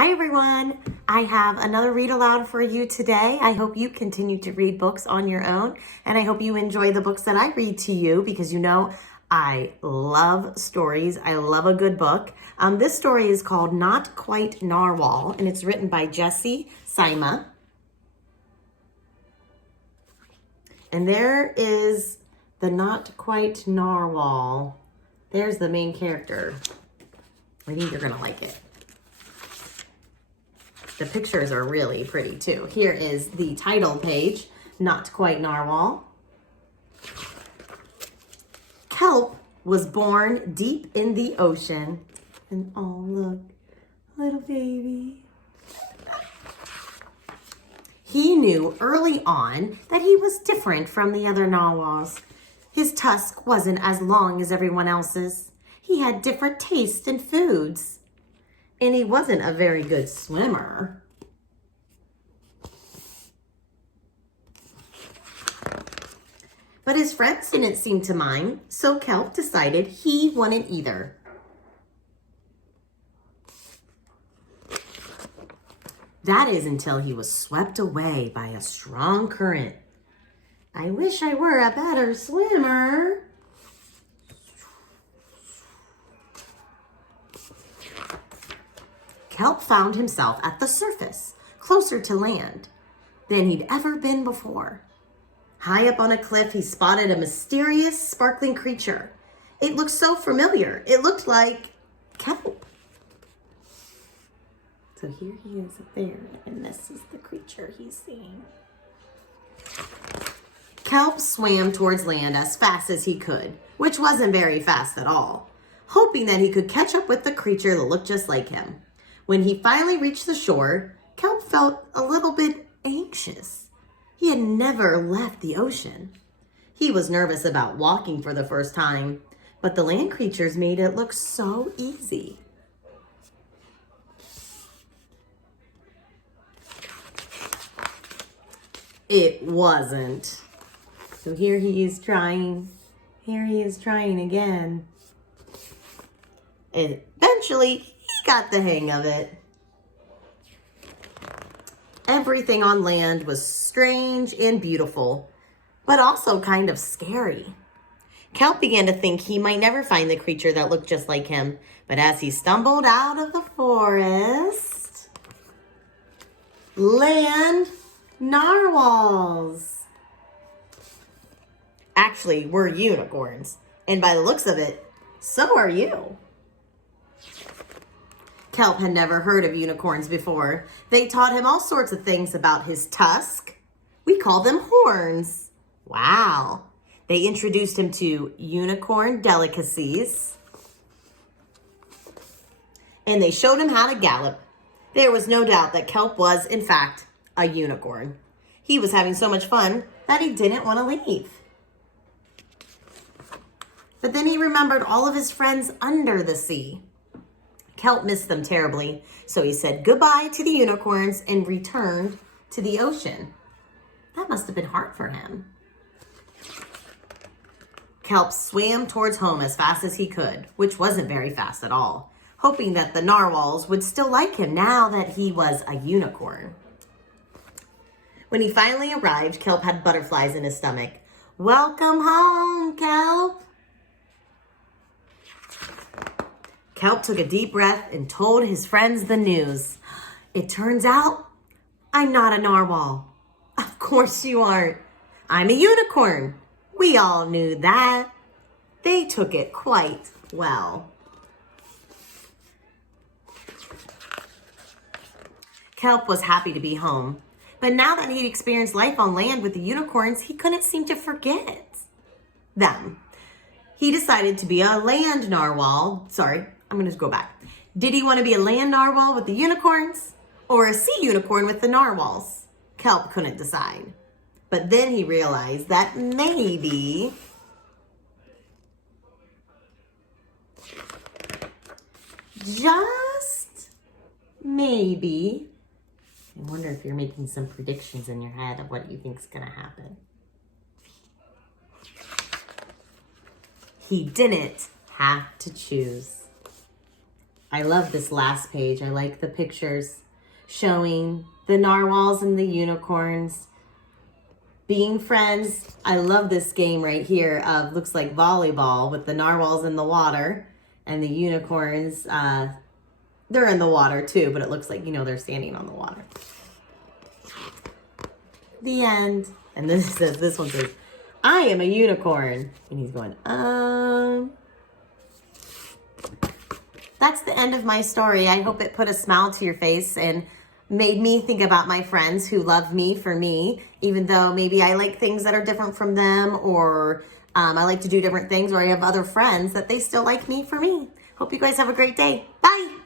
Hi everyone, I have another read aloud for you today. I hope you continue to read books on your own, and I hope you enjoy the books that I read to you because you know I love stories. I love a good book. This story is called Not Quite Narwal, and it's written by Jessie Sima. And there is the Not Quite Narwal. There's the main character. I think you're gonna like it. The pictures are really pretty too. Here is the title page, Not Quite Narwal. Kelp was born deep in the ocean. And oh, look, little baby. He knew early on that he was different from the other narwhals. His tusk wasn't as long as everyone else's. He had different tastes in foods. And he wasn't a very good swimmer. But his friends didn't seem to mind, so Kelp decided he wouldn't either. That is until he was swept away by a strong current. I wish I were a better swimmer. Kelp found himself at the surface, closer to land than he'd ever been before. High up on a cliff, he spotted a mysterious, sparkling creature. It looked so familiar. It looked like Kelp. So here he is up there, and this is the creature he's seeing. Kelp swam towards land as fast as he could, which wasn't very fast at all, hoping that he could catch up with the creature that looked just like him. When he finally reached the shore, Kelp felt a little bit anxious. He had never left the ocean. He was nervous about walking for the first time, but the land creatures made it look so easy. It wasn't. So here he is trying. Here he is trying again. And eventually, he got the hang of it. Everything on land was strange and beautiful, but also kind of scary. Kelp began to think he might never find the creature that looked just like him, but as he stumbled out of the forest, land narwhals. Actually, we're unicorns, and by the looks of it, so are you. Kelp had never heard of unicorns before. They taught him all sorts of things about his tusk. We call them horns. Wow. They introduced him to unicorn delicacies. And they showed him how to gallop. There was no doubt that Kelp was, in fact, a unicorn. He was having so much fun that he didn't want to leave. But then he remembered all of his friends under the sea. Kelp missed them terribly, so he said goodbye to the unicorns and returned to the ocean. That must have been hard for him. Kelp swam towards home as fast as he could, which wasn't very fast at all, hoping that the narwhals would still like him now that he was a unicorn. When he finally arrived, Kelp had butterflies in his stomach. Welcome home, Kelp. Kelp took a deep breath and told his friends the news. It turns out, I'm not a narwhal. Of course you aren't. I'm a unicorn. We all knew that. They took it quite well. Kelp was happy to be home, but now that he'd experienced life on land with the unicorns, he couldn't seem to forget them. He decided to be a land narwhal. Sorry, I'm going to go back. Did he want to be a land narwhal with the unicorns or a sea unicorn with the narwhals? Kelp couldn't decide. But then he realized that maybe just maybe, I wonder if you're making some predictions in your head of what you think is going to happen. He didn't have to choose. I love this last page. I like the pictures showing the narwhals and the unicorns being friends. I love this game right here of looks like volleyball with the narwhals in the water and the unicorns. They're in the water too, but it looks like, they're standing on the water. The end. And this one says, I am a unicorn. And he's going, That's the end of my story. I hope it put a smile to your face and made me think about my friends who love me for me, even though maybe I like things that are different from them, or I like to do different things, or I have other friends that they still like me for me. Hope you guys have a great day. Bye.